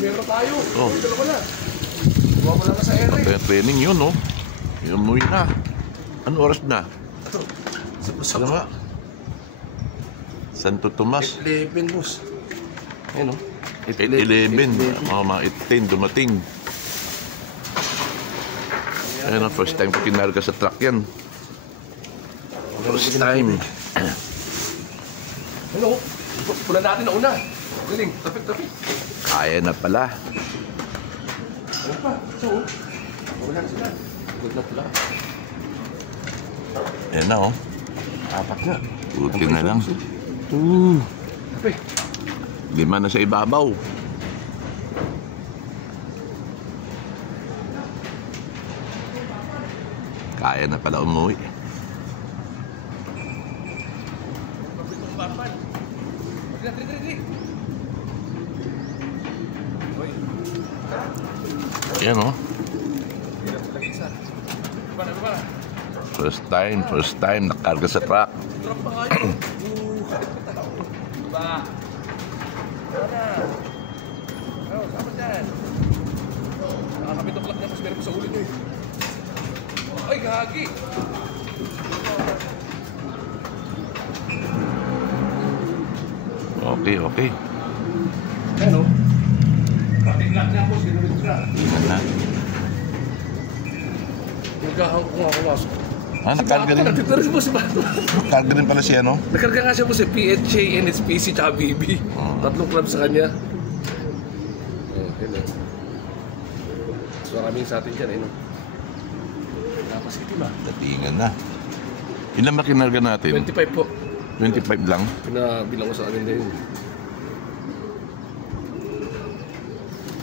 meron tayo. Oh. Dalawa na. Buwa mo lang na sa ere. Kaya training yun, no? Yung umuwi na. Ano oras na? Ito. Ano nga? Santo Tomas. 11, boss. Ayun, no? 8:11. Mga 8:10 dumating. Ayun, first time ko kinarga sa truck yan. First time. Hello. Pula natin na una. Galing. Tapik. Kaya na pala. Ano pa? So, wala na sila. Good na pula. Ayan na, oh. Apat na. Buti na lang. Tapik. 5 na sa ibabaw. Kaya na pala umuwi. Ayan, oh. First time nakarga sa truck. Sama dyan. Nakakabit ang plak niya mas meron pa sa ulo niyo eh. Ay, gagi! Okay. Ano? Kating lang niya po, sinulit ka. Tingnan na. Nagkahang ko nga kamasok. Nakarga rin. Dito rin po si Bato. Nakarga rin pala siya, no? Nakarga nga siya po si PHA, NSPC, tsaka BB. Tatlong club sa kanya. Hello. So maraming sa atin dyan, no? Napasitim ah. Datingan na. Ilan ba kinarga natin? 25 po. 25 lang? Pinabilang ko sa akin din.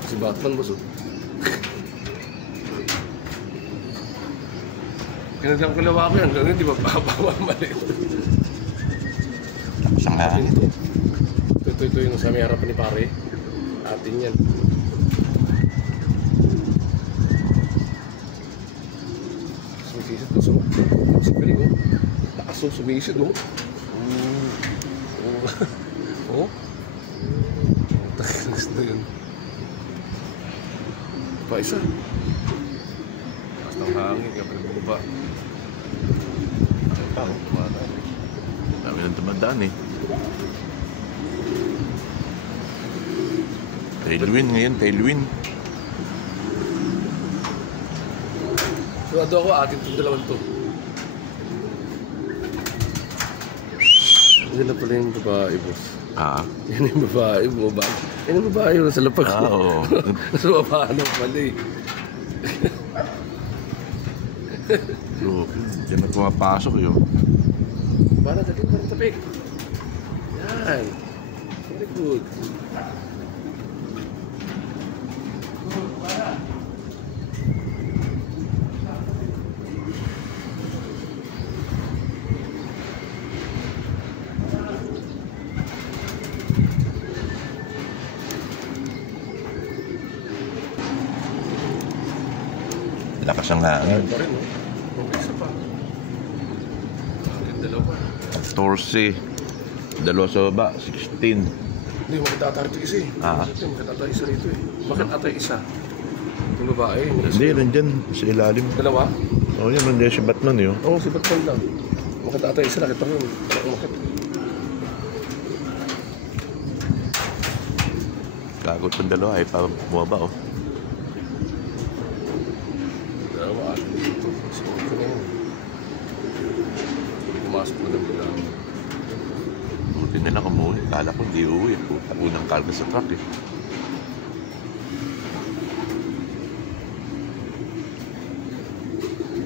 Si Batman, boss, oh. Kinagang ko lawa ko yan. Ganun, di ba? Mali. Tapos ang langit. Ito yung sa may harapan ni pare. Atin yan. Sumisid ko. Sa piling, oh. Nakasong sumisid, oh. Oh. Takilis na yun. Pa isa. Basta ang hangin, kaya pinababa. Ay pa, oh. Tumadaan. Dami nang tumadaan, eh. Tailwind ngayon, tailwind. Sigurado ako, atin itong dalawang to. Yan na pala yung babae, boss. Yan yung babae, bumaba. Yan yung babae yung nasa lapag ko. Oo. Nasa baba na pala eh. Diyan na pumapasok yun. Para tapik. Yan. Very good. Lakas ang langit. Pa rin, no? Isa pa. Dalawa. 14. Dalawa sa baba, 16. Hindi, makita ito isa eh. Makita isa rito eh. Bakit ata isa? Yung babae. Hindi, nandyan sa ilalim. Dalawa? Oo, yan, nandiyan si Batman yun. Oo, si Batman lang. Makita ata isa, nakita ko yun. Makita. Gagot ng dalawa ay pa bumaba, oh. Dalawa, atin dito. Suot ko na yun. Pumasok na ng bilang. Buti nila kumuwi. Kala ko hindi uwi. Unang karga sa truck, eh.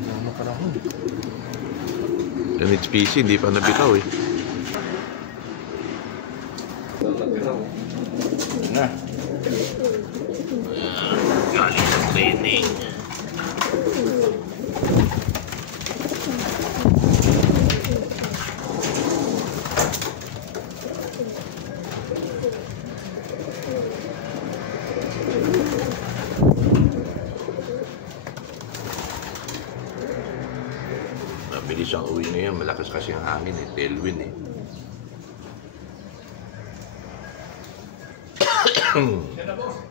Ano ka na ako? NHPC, hindi pa nabitaw, eh. Na. Galing sa training. Mabilis ang uwi ngayon. Malakas kasi ang hangin, eh. Tailwind, eh. Yan na, boss.